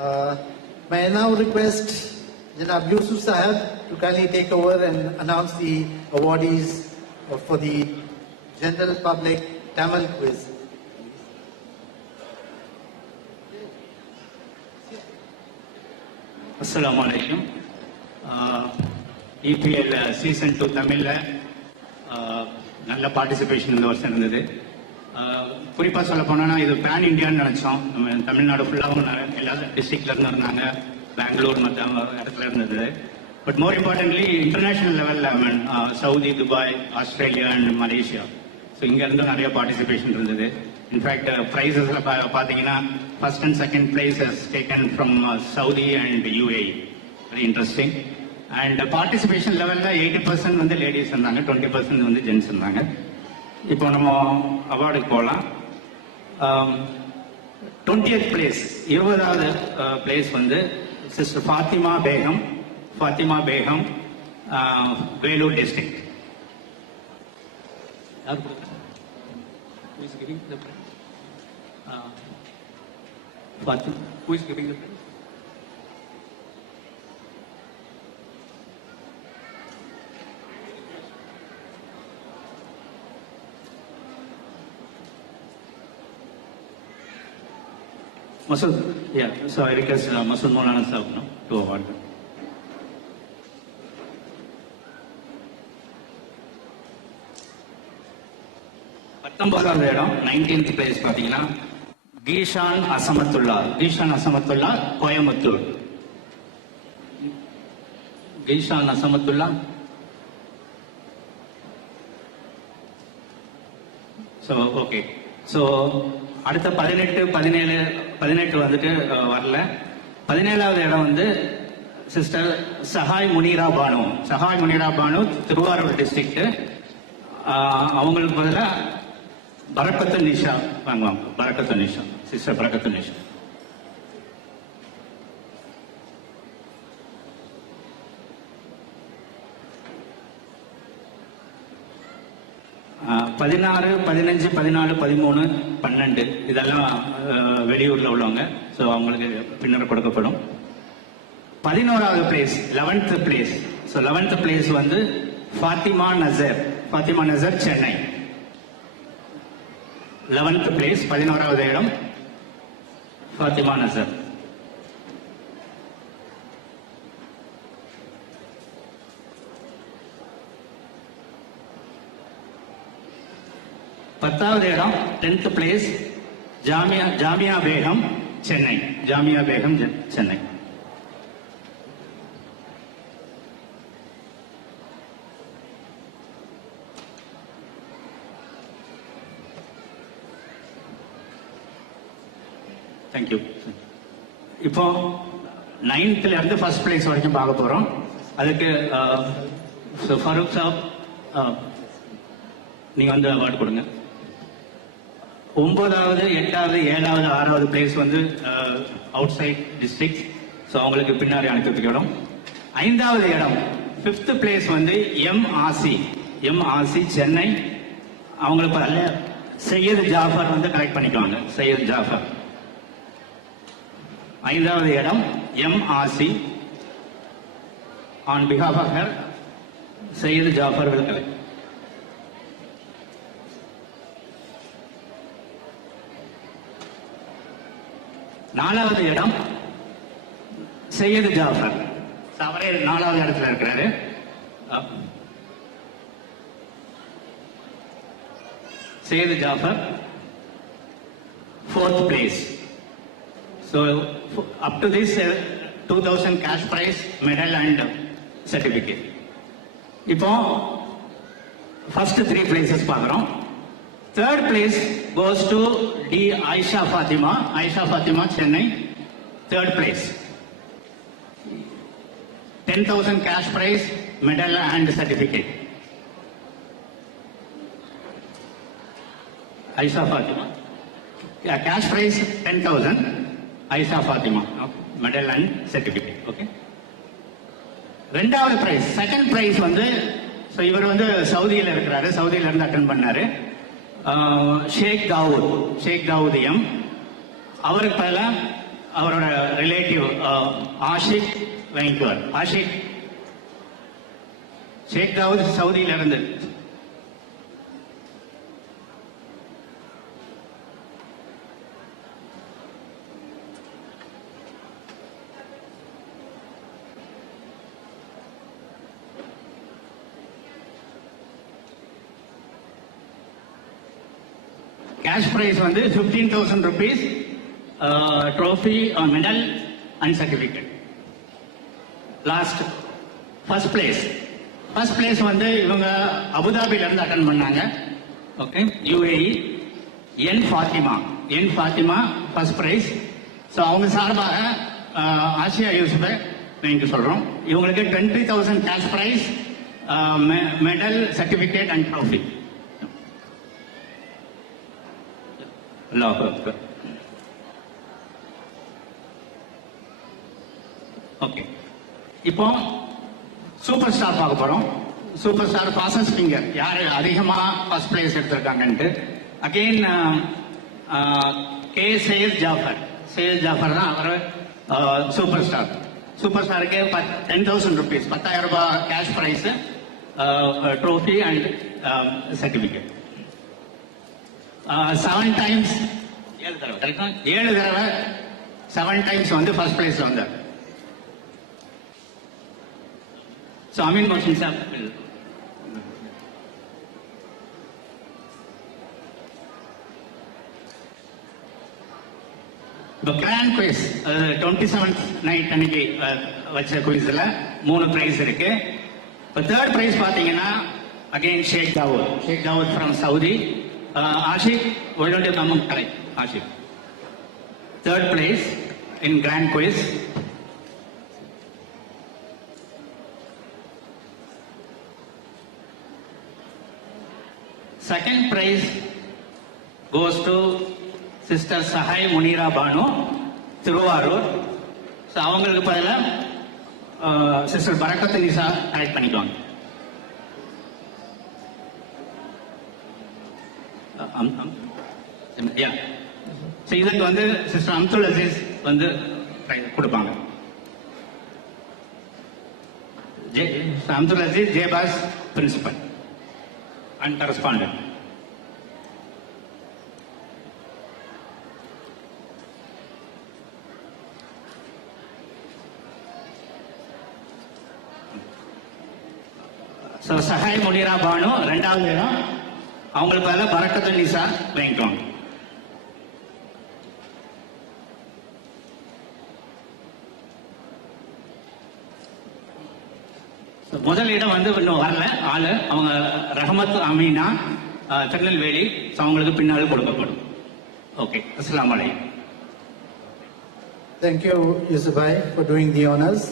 May I now request Janab Yusuf Sahab to kindly take over and announce the awardees for the General Public Tamil Quiz. Assalamu alaikum. EPL Season 2 தமிழில் நல்ல participation இந்த வருஷம் இருந்தது. குறிப்பாக சொல்ல போனோன்னா இது பேன் இண்டியான்னு நினச்சோம். நம்ம தமிழ்நாடு ஃபுல்லாகவும் எல்லா டிஸ்ட்ரிக்ட்ல இருந்து இருந்தாங்க, பெங்களூர் மற்ற இடத்துல இருந்தது. பட் மோர் இம்பார்ட்டன்ட்லி இன்டர்நேஷனல் லெவலில் Saudi, Dubai, Australia and Malaysia, so இங்கேருந்து நிறைய பார்ட்டிசிபேஷன் இருந்தது. இன்ஃபேக்ட் ப்ரைஸஸில் பார்த்தீங்கன்னா first and second place has taken from Saudi and UAE. Very interesting. And participation லெவலில் 80% வந்து லேடிஸ் இருந்தாங்க, 20% வந்து ஜென்ஸ் இருந்தாங்க. இப்போ நம்ம அவார்டுக்கு போகலாம். 20th பிளேஸ், 20வது பிளேஸ் வந்து sister Fathima Begum, Vellore district. Who is giving the prize? Who is giving the prize? Masood, yeah. So I request Masood Maulana Sahab to award them. பத்தொன்பதாவது இடம் 19th பிளேஸ் பார்த்தீங்கன்னா Kishan Azmathullah Coimbatore. Kishan Azmathullah. So okay. So அடுத்த 18 வந்துட்டு வரல. 17வது இடம் வந்து சிஸ்டர் சஹாய் முனிரா பானு திருவாரூர் டிஸ்ட்ரிக்ட். அவங்களுக்கு பதிலாக பரக்கத்து நிஷா வாங்குவாங்க. சிஸ்டர் பரக்கத்து நிஷா. பதினாறு, 15, 14, 13, 12 இதெல்லாம் வெளியூர்ல உள்ளவங்க. ஸோ அவங்களுக்கு பின்னர் கொடுக்கப்படும். 11வது place 11th place. So 11th place வந்து ஃபாத்திமா நசர் சென்னை. 11th பிளேஸ், 11வது இடம் ஃபாத்திமா நசர். பத்தாவது இடம் 10th place Jamia Begum Chennai. Thank you. இப்போ 9th இருந்து ஃபர்ஸ்ட் பிளேஸ் வரைக்கும் பார்க்க போறோம். அதுக்கு ஃபரூக் சாப் நீங்க வந்து அவார்டு கொடுங்க. 9வது, 8வது, 7வது, 6வது பிளேஸ் வந்து அவுட் சைட் டிஸ்ட்ரிக்ட். ஸோ அவங்களுக்கு பின்னாடி அனுப்பிவிடும். 5வது இடம் 5th பிளேஸ் வந்து எம்ஆர்சி சென்னை. அவங்களுக்கு சையது ஜாஃபர் வந்து கலெக்ட் பண்ணிக்குவாங்க. சையது ஜாஃபர். 5வது இடம் MRC. On behalf of her Syed Jafar will collect. 4வது இடம் சையது ஜாஃபர். அவரே 4வது இடத்துல இருக்கிறாரு. Syed Jafar 4th place. So up to this 2000 cash prize, medal and certificate. இப்போ first 3 places பார்க்குறோம். 3rd place goes to D. Aisha Fatima Chennai. 3rd place. 10,000 cash prize, medal and certificate. Aisha Fatima. Yeah, cash prize 10,000. Aisha Fatima, medal and certificate. Okay. 2வது price, second prize வந்து இவர் வந்து சவுதியில் இருக்கிறாரு. சவுதியில இருந்து attend பண்ணாரு. ஷேக் தாவூத் எம். அவருக்கு பதிலாக அவரோட ரிலேட்டிவ் ஆஷிக் வாங்கிக்குவார். ஆஷிக் ஷேக் தாவூத் சவுதியில இருந்து. கேஷ் பிரைஸ் வந்து 15,000 rupees, trophy, medal and certificate. Last first place வந்து இவங்க அபுதாபில இருந்து அட்டன் பண்ணாங்க. Okay, UAE. என் ஃபாத்திமா ஃபர்ஸ்ட் பிரைஸ். ஸோ அவங்க சார்பாக ஆசியா யூசுஃபை வாங்கிக்க சொல்றோம். இவங்களுக்கு 20,000 cash price, medal, certificate and trophy. Okay, இப்போ சூப்பர் ஸ்டார் பார்க்க போறோம். சூப்பர் ஸ்டார் ஃபாஸ்டஸ்ட் ஃபிங்கர் யாரு அதிகமா ஃபர்ஸ்ட் பிளேஸ் எடுத்திருக்காங்கன்ட்டு. அகெயின் சையத் ஜாஃபர் தான் அவர் சூப்பர் ஸ்டாருக்கு 10,000 rupees, 10,000 ரூபாய் cash prize, trophy and certificate. 7 times 7 தடவை 7 times வந்து ஃபர்ஸ்ட் பிளேஸ் வந்தார். So Amin Mohsin sir will. The grand quiz 27th night அன்னைக்கு வச்ச குவிஸ்ல 3 பிரைஸ் இருக்கு. இப்போ தேர்ட் பிரைஸ் பாத்தீங்கன்னா again Sheikh Dawood from Saudi. Ashiq, why don't you come and correct Ashik? Third place in grand quiz. Second prize goes to Sister Sahai Munira Banu, Thiruvarur. So அவங்களுக்கு பதிலா sister பரக்கத் நிசா add பண்ணிக்குவாங்க. இதுக்கு வந்து சிஸ்டர் அம்துல் அசீஸ் வந்து கொடுப்பாங்க. Amtul Azeez Jebas principal and correspondent. So Sahai Munira Banu ரெண்டாவது இடம். அவங்களுக்கு பதிலா பரக்கத் நிசா வாங்கிக்குவாங்க. முதல் இடம் வந்து இன்னும் வரல ஆளு. அவங்க ரஹமத் அமீனா, திருநெல்வேலி. அவங்களுக்கு பின்னால் கொடுக்கப்படும். ஓகே, அஸ்ஸலாமு அலைக்கும். Thank you, Yusuf bhai, for doing the honors.